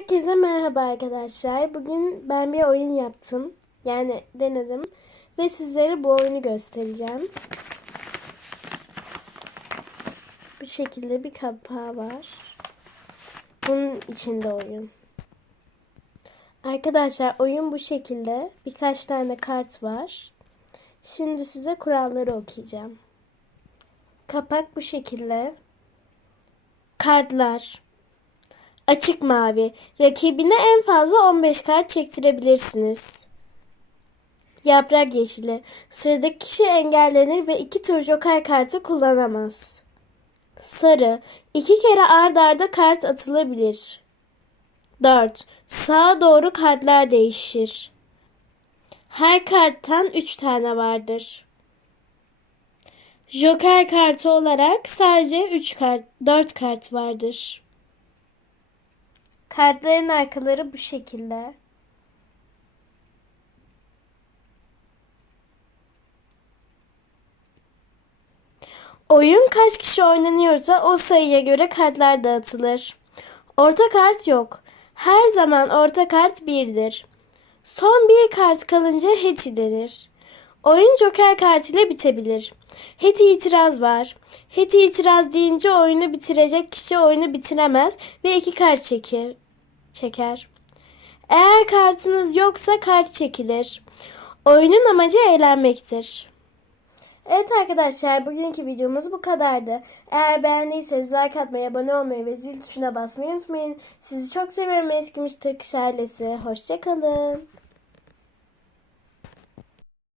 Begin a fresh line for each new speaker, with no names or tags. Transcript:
Herkese merhaba arkadaşlar. Bugün ben bir oyun yaptım. Yani denedim. Ve sizlere bu oyunu göstereceğim. Bu şekilde bir kapağı var. Bunun içinde oyun. Arkadaşlar oyun bu şekilde. Birkaç tane kart var. Şimdi size kuralları okuyacağım. Kapak bu şekilde. Kartlar. Açık mavi. Rakibine en fazla 15 kart çektirebilirsiniz. Yaprak yeşili. Sıradaki kişi engellenir ve iki tur joker kartı kullanamaz. Sarı. İki kere ard arda kart atılabilir. 4. Sağa doğru kartlar değişir. Her karttan 3 tane vardır. Joker kartı olarak sadece 3 kart, 4 kart vardır. Kartların arkaları bu şekilde. Oyun kaç kişi oynanıyorsa o sayıya göre kartlar dağıtılır. Orta kart yok. Her zaman orta kart birdir. Son bir kart kalınca heti denir. Oyun joker kartıyla bitebilir. Heti itiraz var. Heti itiraz deyince oyunu bitirecek kişi oyunu bitiremez ve iki kart çeker. Çeker. Eğer kartınız yoksa kart çekilir. Oyunun amacı eğlenmektir. Evet arkadaşlar bugünkü videomuz bu kadardı. Eğer beğendiyseniz like atmayı, abone olmayı ve zil tuşuna basmayı unutmayın. Sizi çok seviyorum eskimiş Türk ailesi. Hoşçakalın.